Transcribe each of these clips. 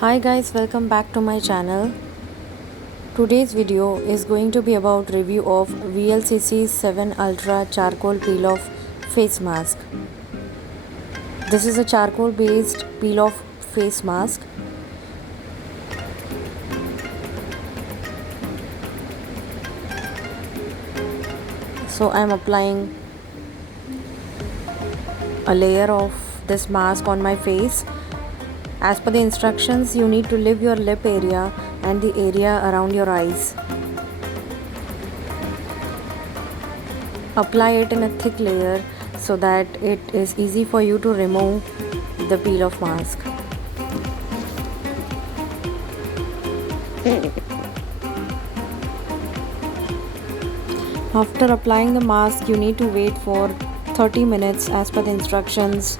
Hi guys, welcome back to my channel. Today's video is going to be about review of VLCC 7 Ultra Charcoal Peel Off Face Mask. This is a charcoal based peel off face mask. So I am applying a layer of this mask on my face. As per the instructions, you need to leave your lip area and the area around your eyes. Apply it in a thick layer so that it is easy for you to remove the peel off mask. After applying the mask, you need to wait for 30 minutes as per the instructions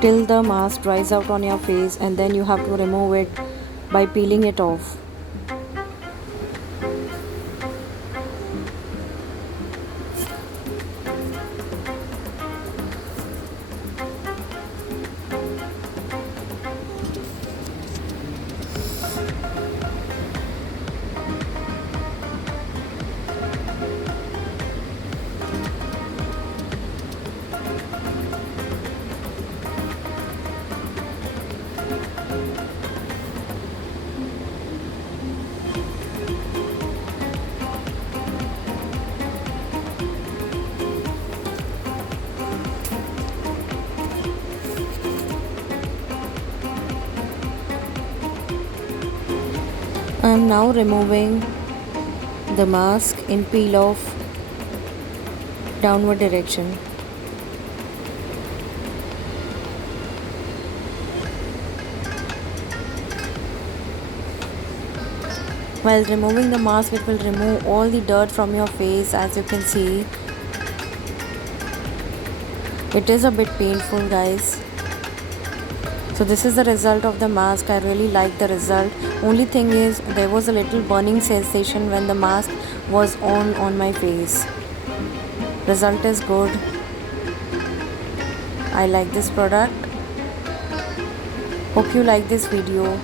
till the mask dries out on your face, and then you have to remove it by peeling it off. I am now removing the mask in peel off downward direction. While removing the mask, it will remove all the dirt from your face. As you can see, it is a bit painful, guys. So this is the result of the mask. I really like the result. Only thing is, there was a little burning sensation when the mask was on my face. Result is good. I like this product. Hope you like this video.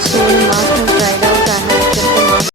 So the mask has dried out.